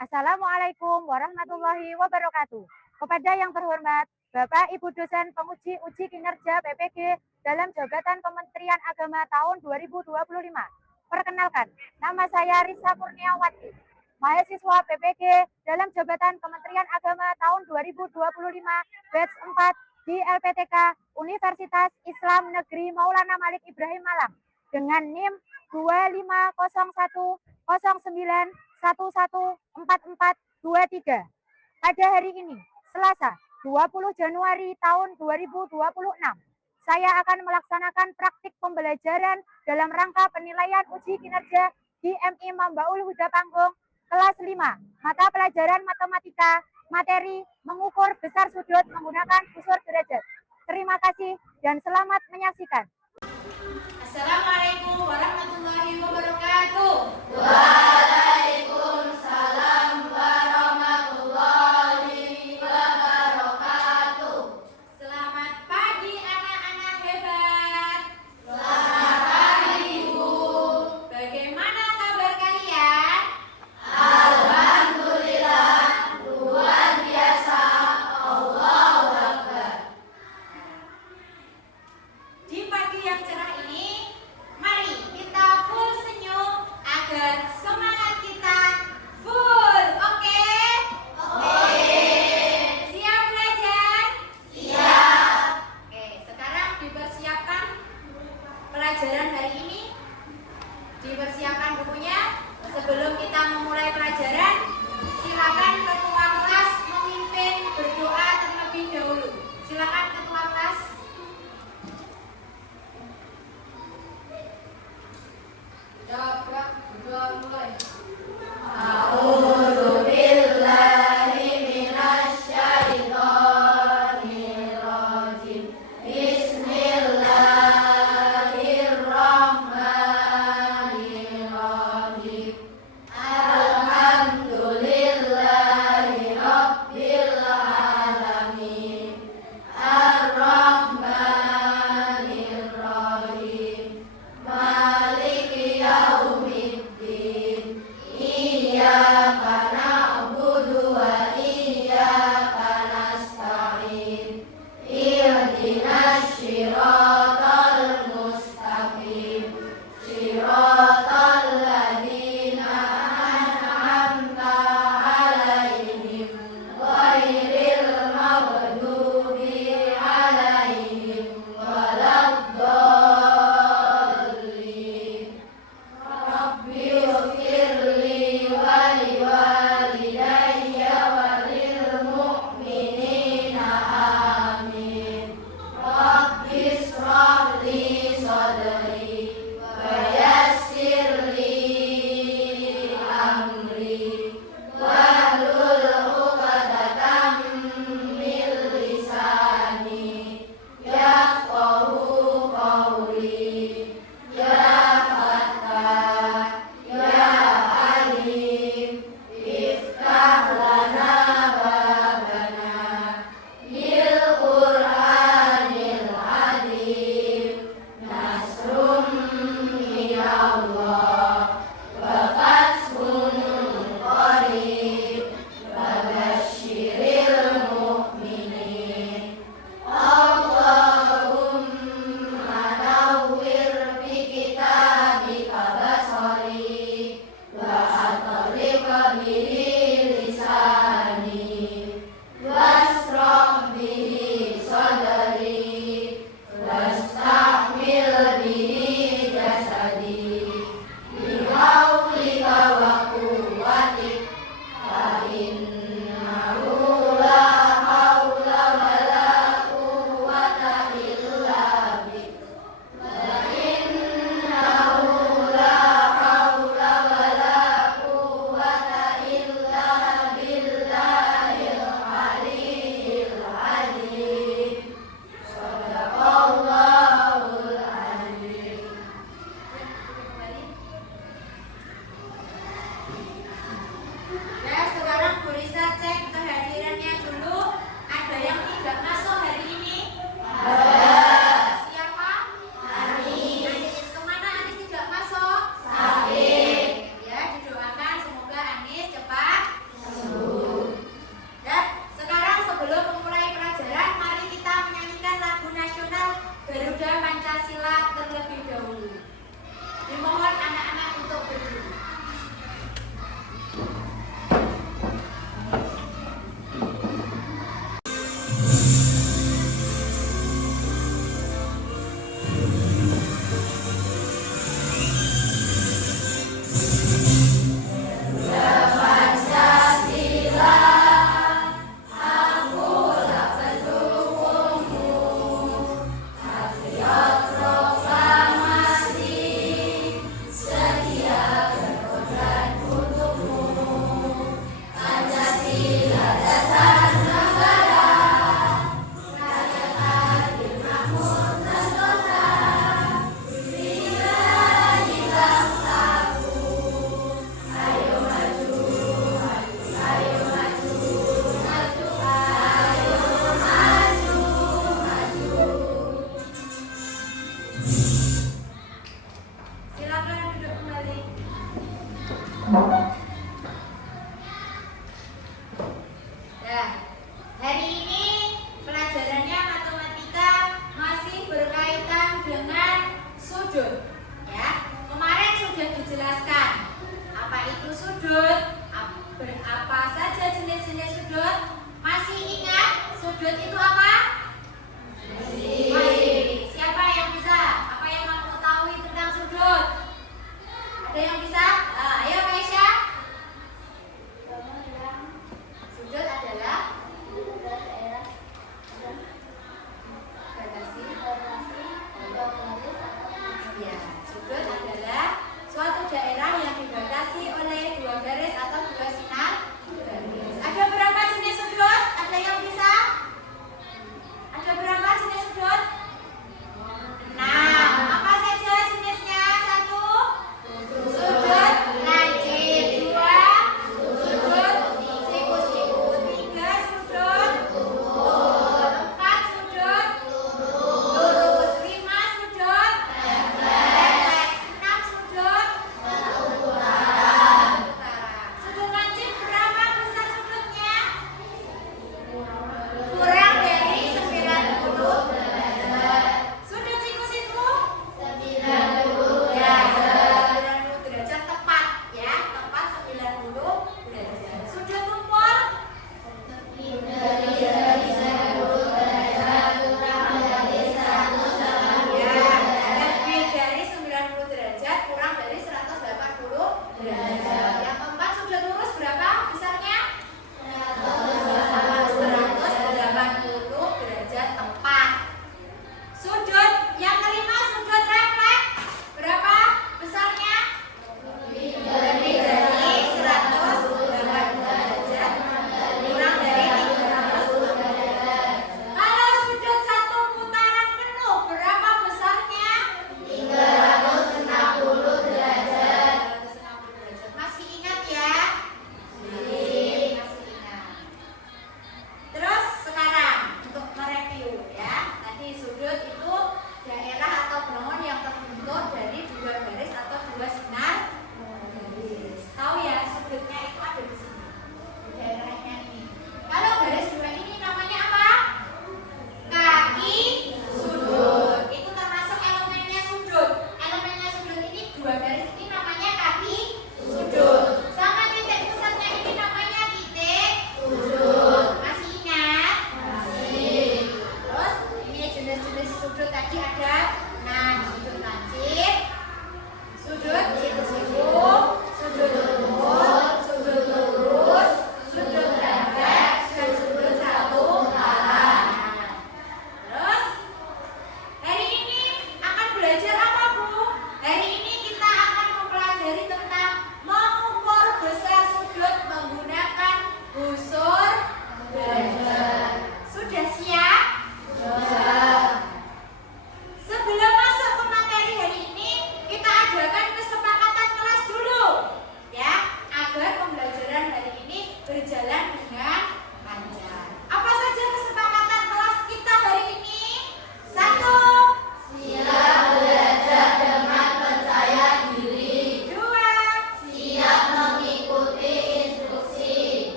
Assalamualaikum warahmatullahi wabarakatuh. Kepada yang terhormat Bapak Ibu dosen penguji uji kinerja PPG dalam jabatan Kementerian Agama tahun 2025. Perkenalkan, nama saya Risa Kurniawati, mahasiswa PPG dalam jabatan Kementerian Agama tahun 2025 batch 4 di LPTK Universitas Islam Negeri Maulana Malik Ibrahim Malang dengan NIM 250109114423. Pada hari ini, Selasa, 20 Januari tahun 2026, saya akan melaksanakan praktik pembelajaran dalam rangka penilaian uji kinerja di MI Mambaul Huda Panggung kelas 5, mata pelajaran matematika, materi mengukur besar sudut menggunakan busur derajat. Terima kasih dan selamat menyaksikan. Assalamualaikum warahmatullahi wabarakatuh. Waalaikumsalam warahmatullahi wabarakatuh. Selamat pagi anak-anak hebat. Selamat pagi, Ibu. Bagaimana kabar kalian? Alhamdulillah, luar biasa. Allahu Akbar. Di pagi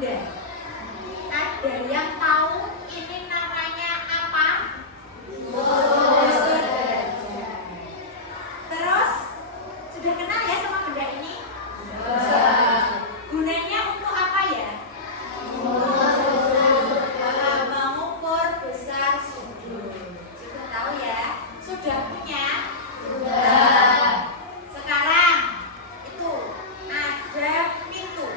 benda. Ada yang tahu ini namanya apa? Busur derajat. Terus, sudah kenal ya sama benda ini? Gunanya untuk apa ya? Mengukur besar sudut. Sudah tahu ya? Sudah punya? Sekarang itu ada pintu.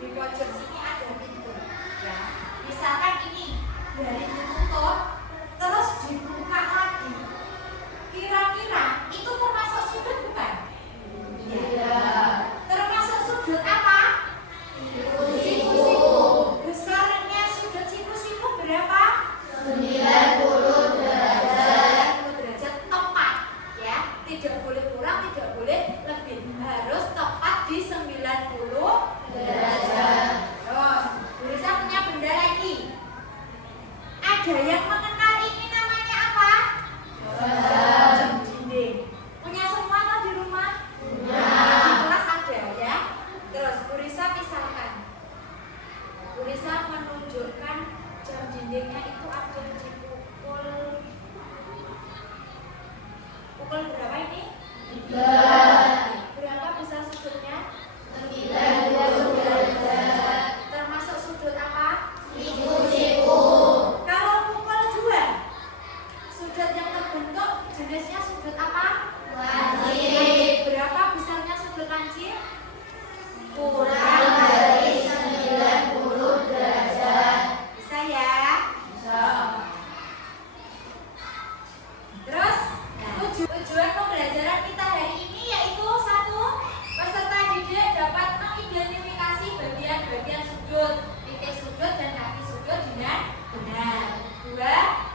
Di pojok sini ada pintu. Ya. Misalkan ini dari ditutup, terus dibuka lagi. Kira-kira itu termasuk sudut bukan? Iya. Termasuk sudut apa? Siku-siku. Besarnya sudut siku-siku berapa? 90 derajat. 90 derajat tepat ya. Tidak boleh kurang, tidak boleh lebih. Harus tepat di 90 Derajat. Terus, Bu Risa punya benda lagi. Ada yang mengenal ini namanya apa? Jam dinding. Punya semua lo di rumah? Punya. Di kelas ada ya. Terus Bu Risa misalkan, Bu Risa menunjukkan jam dindingnya itu ada di pukul berapa ini? 3. Berapa besar sudutnya? 90 derajat. Termasuk sudut apa? Siku-siku. Kalau pukul 2, sudut yang terbentuk jenisnya sudut apa? Lancip. Berapa besarnya sudut lancip? Kurang dari 90 derajat. Bisa ya? Bisa. Terus tujuan pembelajaran kita hari ini yaitu 1. Peserta didik dapat mengidentifikasi bagian-bagian sudut, titik sudut dan kaki sudut dengan benar. 2.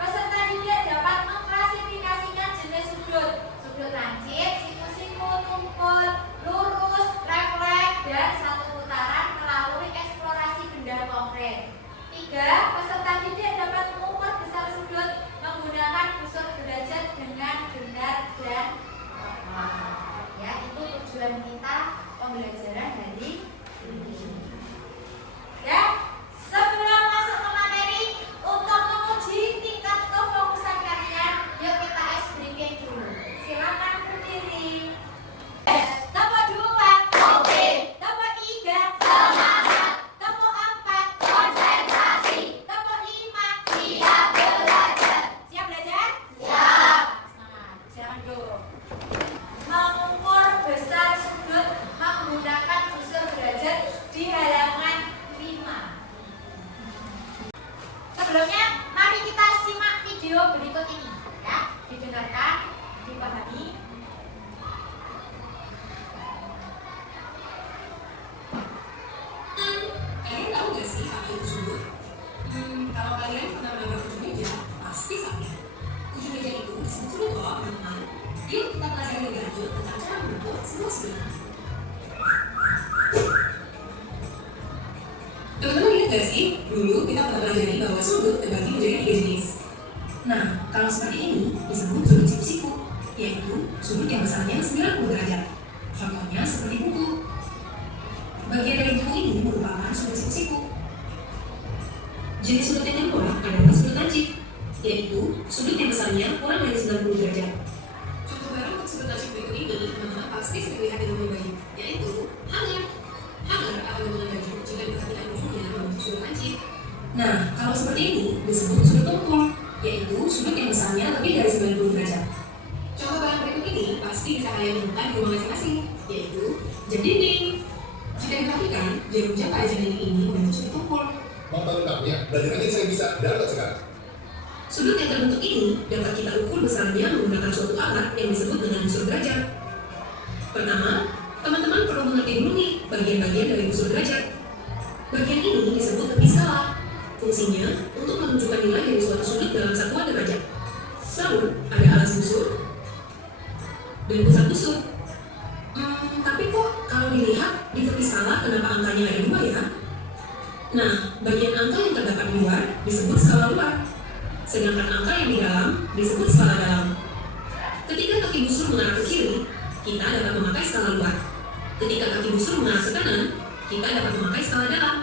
Peserta didik dapat mengklasifikasikan jenis sudut, sudut lancip, siku-siku, tumpul, lurus, refleks, dan satu putaran melalui eksplorasi benda konkret. 3. Peserta didik dapat mengukur besar sudut menggunakan busur derajat dengan benar dan tepat. Ya, itu tujuan kita pembelajaran hari ini. Ya, sebelum masuk ke materi, untuk menguji tingkat kefokusan kalian, yuk kita ice breaking dulu. Silakan berdiri. Nomor 2, Oke. nomor 3, Semangat. nomor 4, Konsentrasi. nomor 5. Siap belajar. Siap belajar? Siap. Semangat. Silakan dulu. Mengukur besar sudut menggunakan busur derajat di halaman 5. Sebelumnya, mari kita simak video berikut ini ya. Didengarkan, dipahami. Kalian tahu gak sih apa itu sudut? Kalau kalian pernah menabrak ujung meja, pasti sakit. Ujung meja itu disebut sudut loh, teman-teman. Yuk kita pelajari lebih lanjut tentang cara membentuk sebuah sudut. Teman-teman ingat gak sih? Dulu kita pernah pelajari bahwa sudut terbagi menjadi 3 jenis. Nah, kalau seperti ini disebut sudut siku-siku, yaitu sudut yang besarnya 90 derajat. Contohnya seperti buku. Bagian dari buku ini merupakan sudut siku-siku. Jenis sudut yang kedua adalah sudut lancip, yaitu sudut yang besarnya kurang dari 90 derajat. Contoh barang untuk sudut lancip berikut ini, teman-teman pasti sering lihat di rumah bayi, yaitu hanger. Hanger atau gantungan baju jika diperhatikan ujungnya membentuk sudut lancip. Nah, kalau seperti ini disebut sudut tumpul, yaitu sudut yang besarnya lebih dari 90 derajat. Contoh barang berikut ini pasti bisa kalian temukan di rumah masing-masing, yaitu jam dinding. Jika diperhatikan, jarum jam pada jam dinding ini membentuk sudut tumpul. Mau tahu lengkapnya? Belajar aja saya bisa. Download sekarang. Sudut yang terbentuk ini dapat kita ukur besarnya menggunakan suatu alat yang disebut dengan busur derajat. Pertama, teman-teman perlu mengerti dulu nih bagian-bagian dari busur derajat. Bagian ini disebut tepi skala. Fungsinya untuk menunjukkan nilai dari suatu sudut dalam satuan derajat. Lalu, ada alas busur dan pusat busur. Tapi kok kalau dilihat di tepi skala kenapa angkanya ada 2 ya? Nah, bagian angka yang terdapat di luar disebut skala luar. Sedangkan angka yang di dalam disebut skala dalam. Ketika kaki busur mengarah ke kiri, kita dapat memakai skala luar. Ketika kaki busur mengarah ke kanan, kita dapat memakai skala dalam.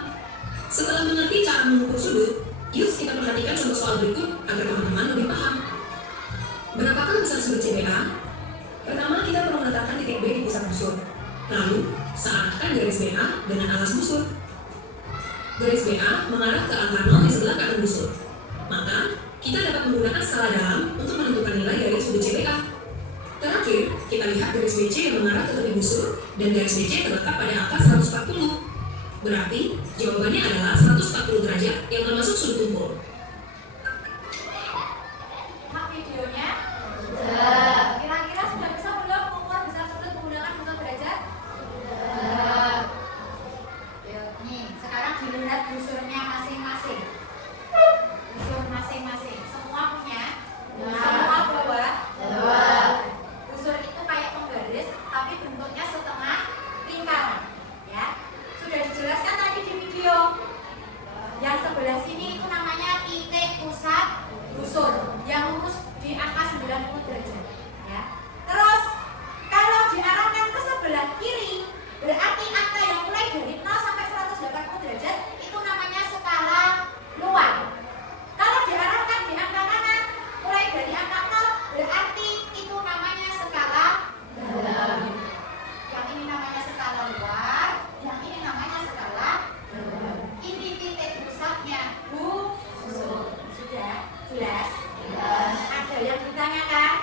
Setelah mengerti cara mengukur sudut, yuk kita perhatikan contoh soal berikut agar teman-teman lebih paham. Berapakah besar sudut CBA? Pertama, kita perlu menetapkan titik B di pusat busur. Lalu, searahkan garis BA dengan alas busur. Garis BA mengarah ke angka 0 di sebelah kanan busur. Maka, kita dapat menggunakan skala dalam untuk menentukan nilai dari sudut CBA. Terakhir, kita lihat garis BC yang mengarah ke tepi busur dan garis BC terletak pada angka 140. Berarti, jawabannya adalah 140 derajat yang termasuk sudut tumpul. Mak videonya? Sudah. Kira-kira sudah bisa belum mengukur besar sudut menggunakan busur derajat? Sudah. Yuk, nih, sekarang dilihat busurnya masing-masing. Busur masing-masing. Semua punya? Semua bawa? Bawa. Busur itu kayak penggaris, tapi bentuknya setengah lingkaran. Ya, sudah dijelaskan tadi di video. Yang sebelah sini itu namanya titik pusat busur yang lurus di angka 90 derajat. Ya. Terus kalau diarahkan ke sebelah kiri, berarti angka yang mulai dari 0 sampai 180 derajat itu namanya skala luar. Kalau diarahkan di angka kanan, mulai dari angka 0, berarti itu namanya skala dalam. Yang ini namanya skala luar, yang ini namanya skala dalam. Ini titik pusatnya busur. Sudah jelas? Ada yang ditanyakan?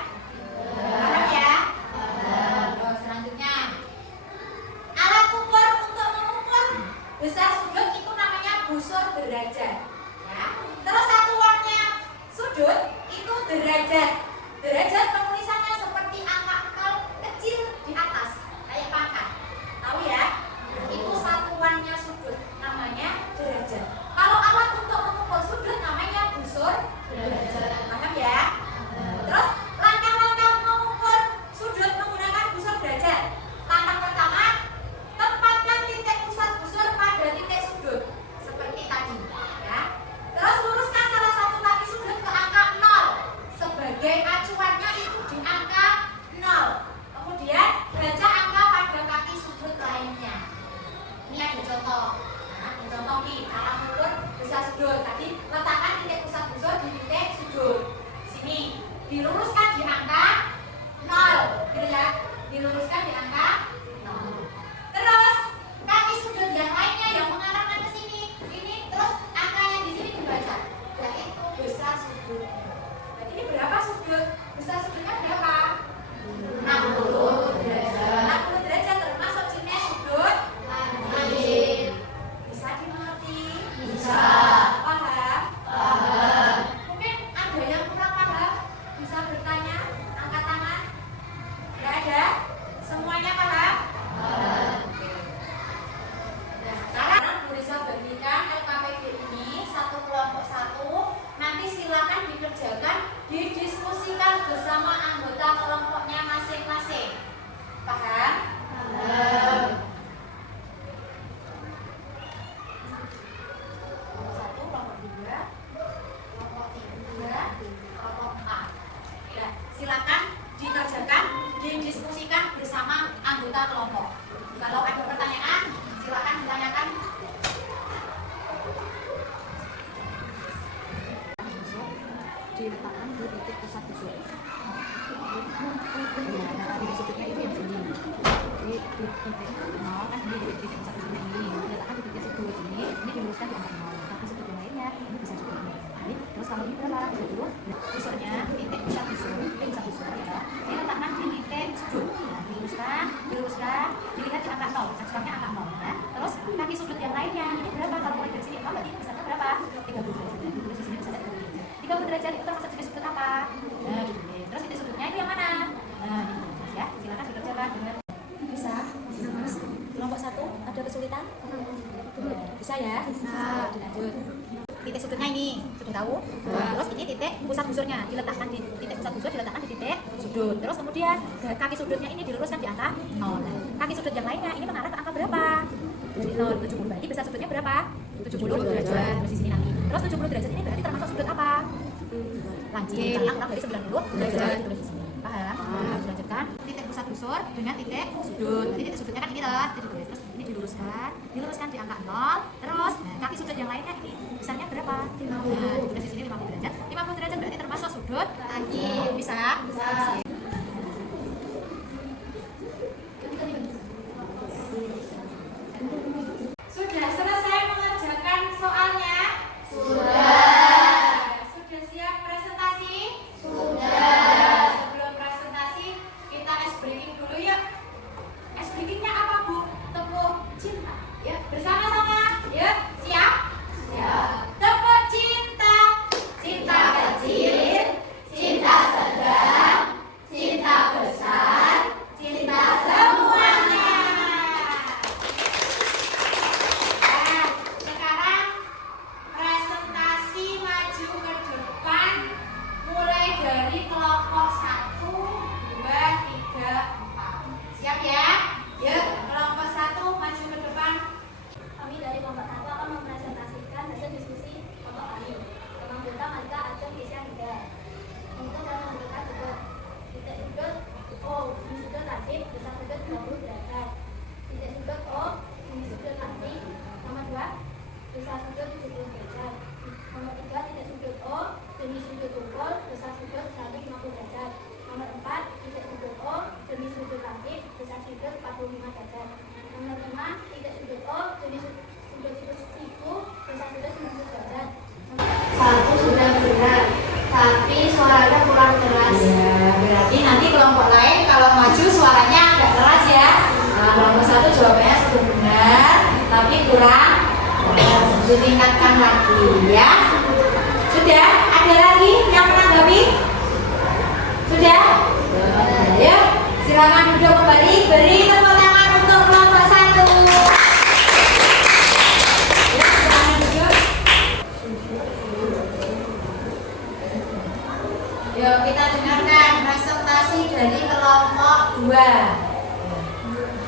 Paham ya? Oh, selanjutnya, alat ukur untuk mengukur besar sudut itu namanya busur derajat. Ya. Terus satuannya sudut itu derajat. Derajat penulisannya seperti angka 0 kecil di atas, kayak pangkat. Tahu ya? Itu satuannya sudut, namanya derajat. Kalau alat untuk mengukur sudut namanya busur derajat. Paham ya? Terus langkah-langkah mengukur sudut menggunakan busur derajat. Langkah pertama, tempatkan titik pusat busur pada titik sudut seperti tadi, ya. Terus luruskan salah satu kaki sudut ke angka 0 sebagai acuannya itu di angka 0. Kemudian baca angka pada kaki sudut lainnya. Ini ada contoh. Nah, ada contoh nih cara mengukur besar sudut. Tadi letakkan titik pusat busur di titik sudut. Sini diluruskan di angka 0, gitu ya. Diluruskan di angka 0. Terus kaki sudut yang lainnya yang mengarahkan ke sini, ini terus angkanya di sini dibaca, yaitu besar sudut. Berarti ini berapa sudut? Besar sudutnya berapa? 60 derajat. 60 derajat termasuk jenis sudut Langit. bisa dimengerti? Bisa. Paham? Paham. Mungkin ada yang kurang paham, bisa bertanya, angkat tangan. Tidak ada? Semuanya paham? Paham. Nah, sekarang Bu Risa bagikan LKPD ini satu kelompok satu. Nanti silakan dikerjakan, didiskusikan bersama anggota kelompoknya masing-masing. Paham? Paham. Kelompok 1, kelompok 2, kelompok 3, kelompok 4. Nah, silakan dikerjakan, didiskusikan bersama anggota kelompok. Kalau ada pertanyaan, silakan ditanyakan. Diletakkan di titik pusat busur. Nah, titik sudutnya itu yang sini. Di titik 0 kan di titik pusat busurnya ini. Diletakkan di titik sudut ini diluruskan di angka 0. Kaki sudut yang lainnya ini bisa sudutnya. Terus kalau ini berapa? 20. Busurnya titik pusat busur, ya. Diletakkan di titik sudut. Nah, diluruskan, dilihat di angka 0. Acuannya angka 0. Nah, terus kaki sudut yang lainnya ini berapa? Kalau mulai dari sini 0 berarti ini besarnya berapa? 30 derajat. Ditulis di sini besarnya 30 derajat. 30 derajat itu termasuk jenis sudut apa? Nah, gitu deh. Terus titik sudutnya itu yang mana? Nah, gitu ya. Silakan dikerjakan dengan bisa. Kelompok 1 ada kesulitan? Bisa ya? Bisa. Dilanjut. Titik sudutnya ini sudah tahu. Nah, terus ini titik pusat busurnya diletakkan di titik pusat busur diletakkan di titik sudut. Terus kemudian kaki sudutnya ini diluruskan di angka 0. Nah, kaki sudut yang lainnya ini mengarah ke angka berapa? Dari 0 70. Berarti besar sudutnya berapa? 70 derajat. Terus di sini nanti. Terus 70 derajat ini berarti termasuk sudut apa? Lancip. Karena kurang dari 90 derajat. Ditulis di sini. Paham? Dilanjutkan. Titik pusat busur dengan titik sudut. Jadi titik sudutnya kan ini lah. Terus ini diluruskan. bulat, diluruskan di angka 0. Terus kaki sudut yang lainnya ini besarnya berapa? 50. Nah, di sini 50 derajat. 50 derajat berarti termasuk sudut tangkip. Bisa? Bisa. Sudah selesai mengerjakan soalnya? Sudah. Sudah siap presentasi? Sudah. Sebelum presentasi, kita ice breaking dulu yuk. Ice breakingnya apa, Bu? Tepuk cinta. Ya, bersama-sama. Yuk, siap? Siap. Tepuk cinta. Cinta kecil, cinta sedang, cinta besar, cinta semuanya. Nah, sekarang presentasi maju ke depan, mulai dari kelompok 1, 2, 3, 4. Siap ya? Yuk, kelompok 1 maju ke depan. Kami dari kelompok 1 akan mempresentasikan hasil diskusi kelompok kami. Anggota Malika Acung Kisah Hida. Untuk cara menentukan sudut. Titik sudut O, ini sudut lazim, besar sudut 20 derajat. Titik sudut O, ini sudut lazim. Nomor 2, besar sudut 70 derajat. Nomor 3, titik sudut O, jenis sudut tumpul, besar sudut 150 derajat. Nomor 4, titik sudut O, jenis sudut lazim, besar sudut 45 derajat. Nomor 5, titik sudut O, jenis sudut siku, besar sudut 90 derajat. Satu sudah benar, tapi suaranya kurang keras. Ya, berarti nanti kelompok lain kalau maju suaranya agak keras ya. Nah, kelompok 1 jawabannya sudah benar, tapi kurang keras. Ditingkatkan lagi ya. Sudah? Ada lagi yang menanggapi? Sudah? Ya, silakan duduk kembali. Beri tepuk tangan untuk kelompok 1. Ya, silakan duduk. Yuk kita dengarkan presentasi dari kelompok 2.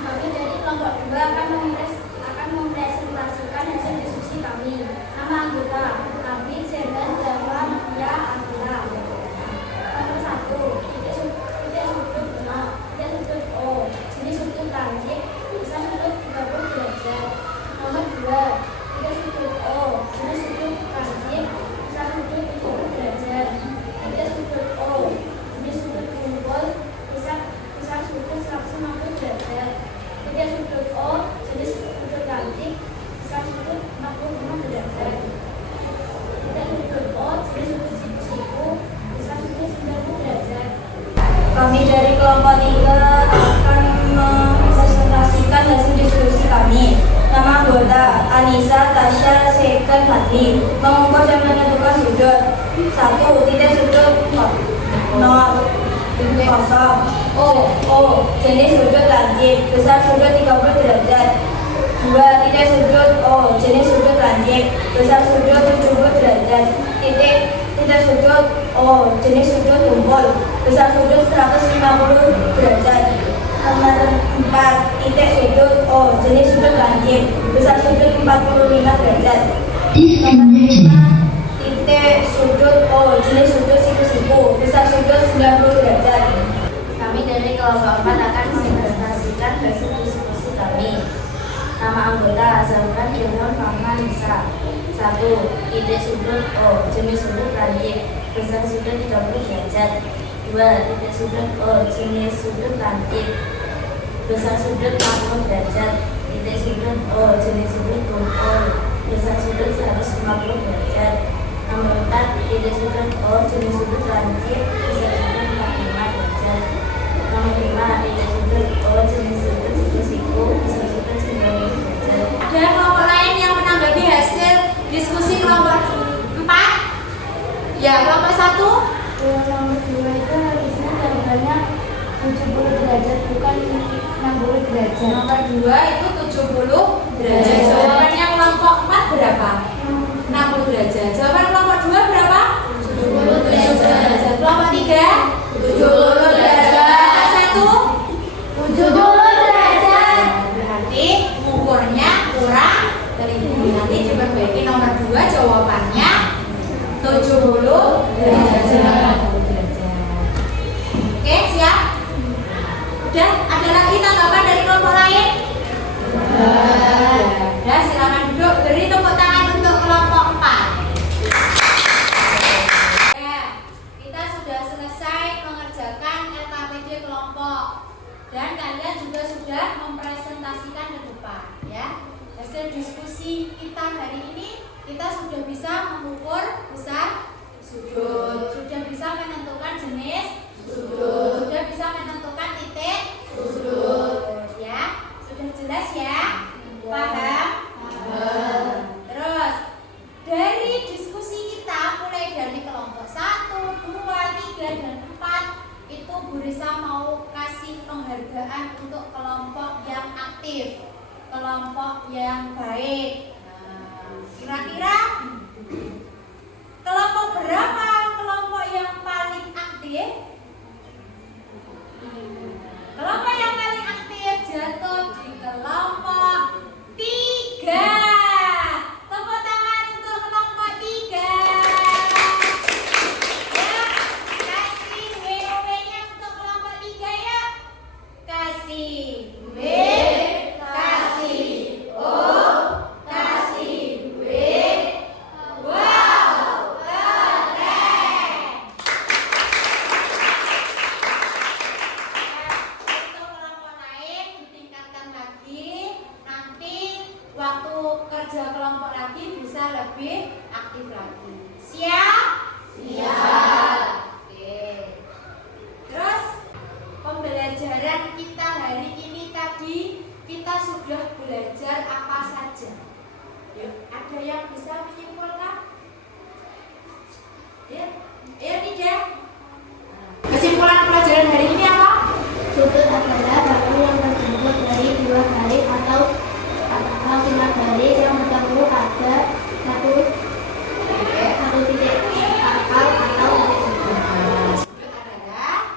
Kami dari kelompok 2 akan mempresentasikan hasil diskusi kami. Nama anggota kami Zerdan Jawa Nadia Akila. Nomor 1, titik sudut 0, titik sudut O, jenis sudut langit, besar sudut 30 derajat. Nomor 2, titik sudut O, jenis sudut langit, besar sudut 70 derajat. Titik sudut O, jenis sudut kumpul, besar sudut 150 derajat. Titik sudut O, jenis sudut langit, besar sudut 45 derajat. Titik sudut O, jenis sudut siku, besar sudut 90 derajat. Kami dari kelompok 3 akan mempresentasikan hasil diskusi kami. Nama anggota Anissa Tasya Seken Fadli. Mengukur dan menentukan sudut. 1. Titik sudut 0 kosong. O, jenis sudut lazim, besar sudut 30 derajat. 2. Titik sudut O, jenis sudut lazim, besar sudut 70 derajat. Titik sudut O, jenis sudut tumpul, besar sudut 150 derajat. Nomor 4, titik sudut O, jenis sudut lazim, besar sudut 45 derajat. Nomor 5, titik sudut O, jenis sudut siku-siku, besar sudut 90 derajat. Kami dari kelompok 4 akan mempresentasikan hasil diskusi kami. Nama anggota Zafran Ilham Fahman Nisa. 1. Titik sudut O, jenis sudut langit, besar sudut 30 derajat. 2. Titik sudut O, jenis sudut langit, besar sudut 40 derajat. Titik sudut O, jenis sudut tumpul, besar sudut 150 derajat. Nomor 4. Titik sudut O, jenis sudut langit, besar sudut 45 derajat. Nomor 5. Titik sudut O, jenis sudut siku-siku, besar sudut 90 derajat. Ada kelompok lain yang menanggapi hasil diskusi kelompok 4? Ya, kelompok 1. Nomor 2 itu harusnya jawabannya 70 derajat, bukan 60 derajat. Nomor 2 itu 70 derajat. Jawabannya kelompok 4 berapa? 60 derajat. Jawaban kelompok 2 berapa? 70 derajat. Kelompok 3? 70 derajat. 1? 70 derajat. Berarti ukurnya kurang teliti. Nanti diperbaiki nomor 2 jawabannya 70 derajat. Oke, siap? Udah, ada lagi tanggapan dari kelompok lain? diskusi kita hari ini, kita sudah bisa mengukur besar sudut, sudah bisa menentukan jenis sudut, sudah bisa menentukan titik sudut, ya. Sudah jelas ya? Paham? Terus dari diskusi kita mulai dari kelompok 1, 2, 3, dan 4 itu Bu Risa mau kasih penghargaan untuk kelompok yang aktif, kelompok yang baik. Nah, kira-kira kelompok berapa kelompok yang paling aktif? Kelompok yang paling aktif jatuh di kelompok 3. Tepuk tangan untuk kelompok 3. Ya, kasih WOW-nya untuk kelompok 3 ya. Kasih W, kasih O, kasih W. Wow, keren. Untuk kelompok lain ditingkatkan lagi, nanti waktu kerja kelompok lagi bisa lebih aktif lagi. Siap? Siap. Oke. Terus pembelajaran kita hari ini tadi kita sudah belajar apa saja? Yuk, ada yang bisa menyimpulkan? Ya, ayo tidak. Kesimpulan pelajaran hari ini apa? Sudut adalah batu yang terbentuk dari dua garis atau sinar garis yang bertemu pada satu titik pangkal atau titik sudut. Sudut adalah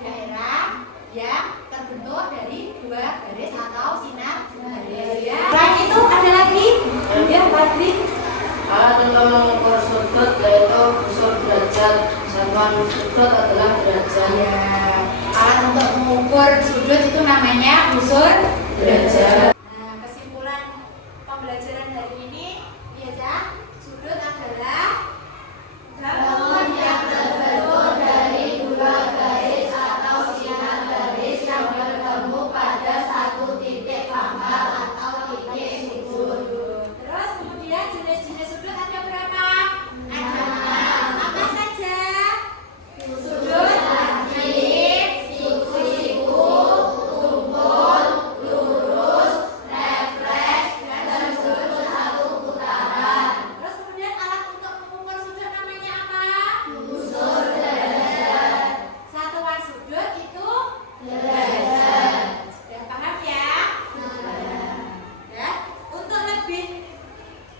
daerah yang terbentuk dari dua garis atau sinar garis. Ya. Selain itu ada lagi? Ya, tadi. Alat untuk mengukur sudut yaitu busur derajat. Satuan sudut adalah derajat. Ya. Alat untuk mengukur sudut itu namanya busur derajat. Nah, kesimpulan pembelajaran hari ini, ya, Cak, sudut adalah Bangun yang terbentuk dari dua garis atau sinar garis yang bertemu pada satu titik pangkal atau titik sudut. Terus kemudian jenis-jenis sudut ada berapa? Ada 6. Apa saja? Sudut langit, siku-siku, tumpul, lurus, refleks, dan sudut satu putaran. Terus kemudian alat untuk mengukur sudut namanya apa? Busur derajat. Satuan sudut itu Derajat. sudah paham ya? Ya, untuk lebih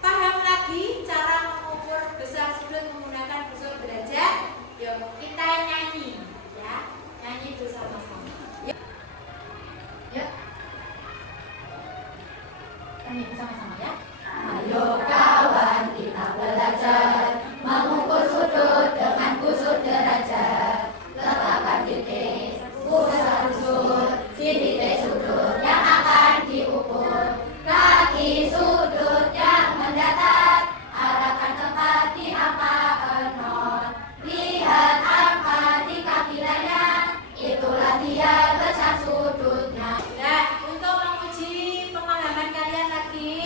paham lagi cara mengukur besar sudut menggunakan busur derajat, yuk kita nyanyi, ya, nyanyi bersama-sama. Yuk, yuk, nyanyi bersama-sama ya. Ayo kawan kita belajar mengukur sudut dengan busur derajat. Letakkan titik pusat sudut di titik sudut yang akan diukur. Kaki sudut yang mendatar arahkan tepat di angka 0. Lihat angka di kaki lainnya, itulah dia besar sudutnya. Nah, untuk menguji pemahaman kalian lagi,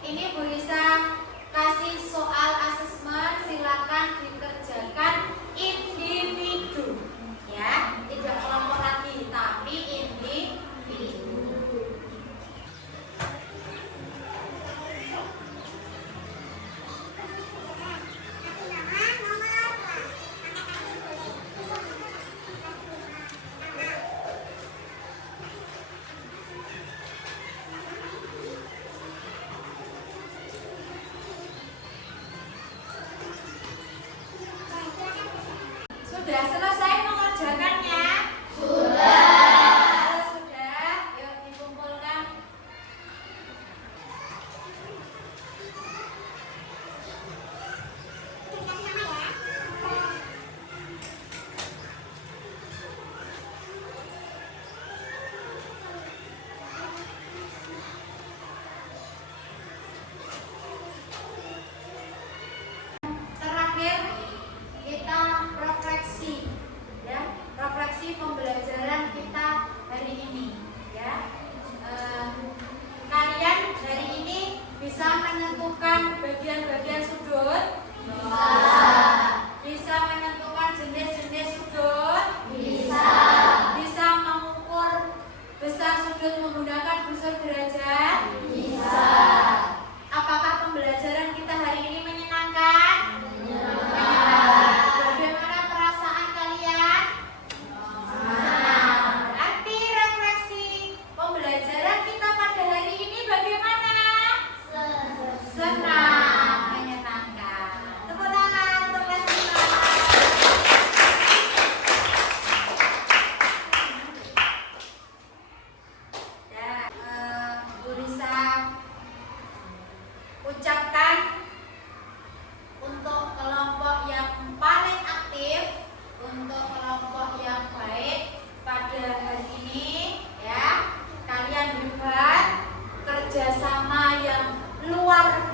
ini Bu Risa kasih soal asesmen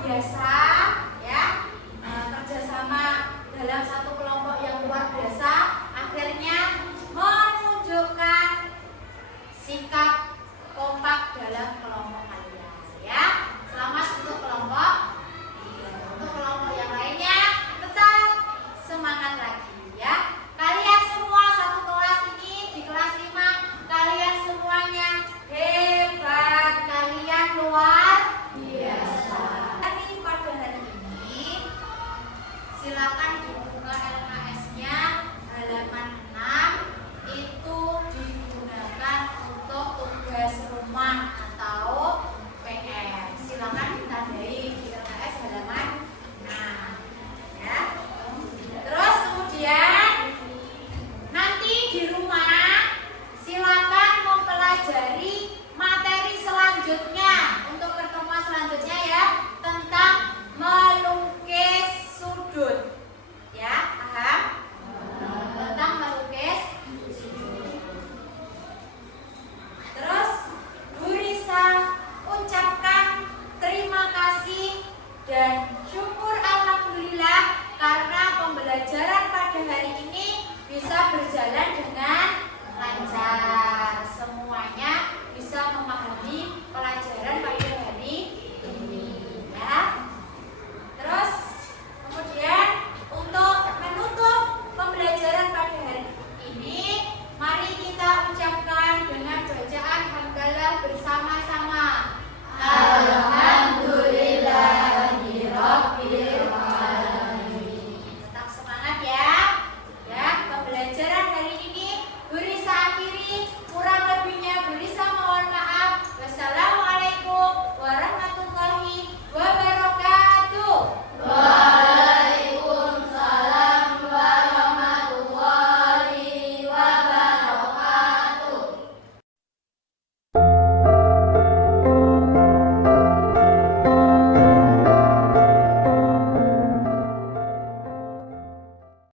biasa